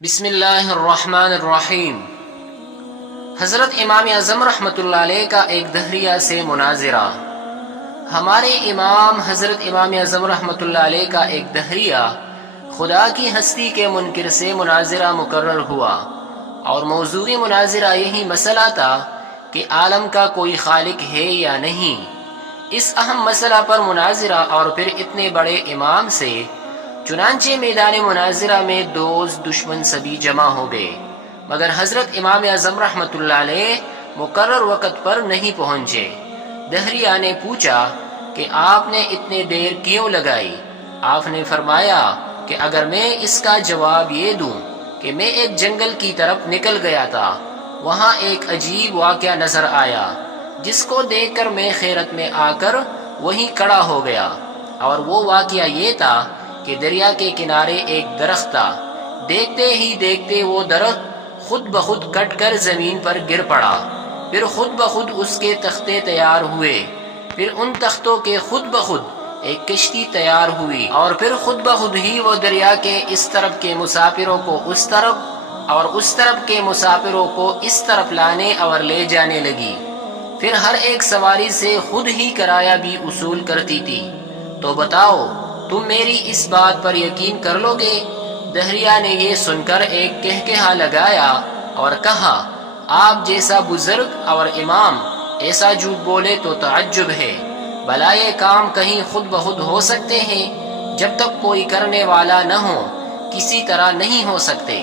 بسم اللہ الرحمن الرحیم۔ حضرت امام اعظم رحمۃ اللہ علیہ کا ایک دہریہ سے مناظرہ۔ ہمارے امام حضرت امام اعظم رحمۃ اللہ علیہ کا ایک دہریہ خدا کی ہستی کے منکر سے مناظرہ مقرر ہوا، اور موضوع مناظرہ یہی مسئلہ تھا کہ عالم کا کوئی خالق ہے یا نہیں۔ اس اہم مسئلہ پر مناظرہ اور پھر اتنے بڑے امام سے چنانچہ میدان مناظرہ میں دوست دشمن سبھی جمع ہو گئے، مگر حضرت امام اعظم رحمۃ اللہ علیہ مقرر وقت پر نہیں پہنچے۔ دہریہ نے پوچھا کہ آپ نے اتنے دیر کیوں لگائی؟ آپ نے فرمایا کہ اگر میں اس کا جواب یہ دوں کہ میں ایک جنگل کی طرف نکل گیا تھا، وہاں ایک عجیب واقعہ نظر آیا جس کو دیکھ کر میں حیرت میں آ کر وہیں کھڑا ہو گیا، اور وہ واقعہ یہ تھا کہ دریا کے کنارے ایک درخت تھا۔ دیکھتے ہی دیکھتے وہ درخت خود بخود کٹ کر زمین پر گر پڑا، پھر خود بخود اس کے تختے تیار ہوئے، پھر ان تختوں کے خود بخود ایک کشتی تیار ہوئی، اور پھر خود بخود ہی وہ دریا کے اس طرف کے مسافروں کو اس طرف اور اس طرف کے مسافروں کو اس طرف لانے اور لے جانے لگی، پھر ہر ایک سواری سے خود ہی کرایہ بھی وصول کرتی تھی۔ تو بتاؤ تم میری اس بات پر یقین کر لو گے؟ دہریہ نے یہ سن کر ایک کہکہا لگایا اور کہا، آپ جیسا بزرگ اور امام ایسا جھوٹ بولے تو تعجب ہے۔ بھلا یہ کام کہیں خود بخود ہو سکتے ہیں؟ جب تک کوئی کرنے والا نہ ہو کسی طرح نہیں ہو سکتے۔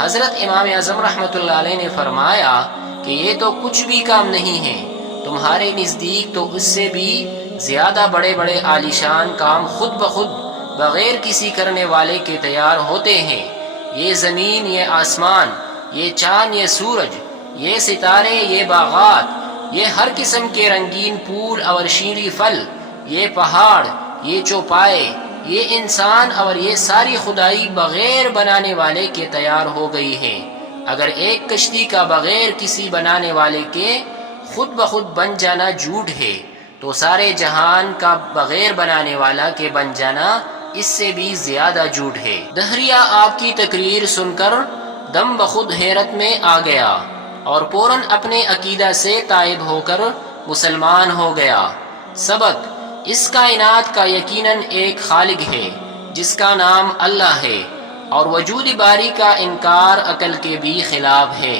حضرت امام اعظم رحمۃ اللہ علیہ نے فرمایا کہ یہ تو کچھ بھی کام نہیں ہے، تمہارے نزدیک تو اس سے بھی زیادہ بڑے بڑے عالیشان کام خود بخود بغیر کسی کرنے والے کے تیار ہوتے ہیں۔ یہ زمین، یہ آسمان، یہ چاند، یہ سورج، یہ ستارے، یہ باغات، یہ ہر قسم کے رنگین پھول اور شیریں پھل، یہ پہاڑ، یہ چوپائے، یہ انسان اور یہ ساری خدائی بغیر بنانے والے کے تیار ہو گئی ہے۔ اگر ایک کشتی کا بغیر کسی بنانے والے کے خود بخود بن جانا جھوٹ ہے، تو سارے جہان کا بغیر بنانے والا کے بن جانا اس سے بھی زیادہ جھوٹ ہے۔ دہریہ آپ کی تقریر سن کر دم بخود حیرت میں آ گیا اور فوراً اپنے عقیدہ سے تائب ہو کر مسلمان ہو گیا۔ سبق: اس کائنات کا یقیناً ایک خالق ہے جس کا نام اللہ ہے، اور وجود باری کا انکار عقل کے بھی خلاف ہے۔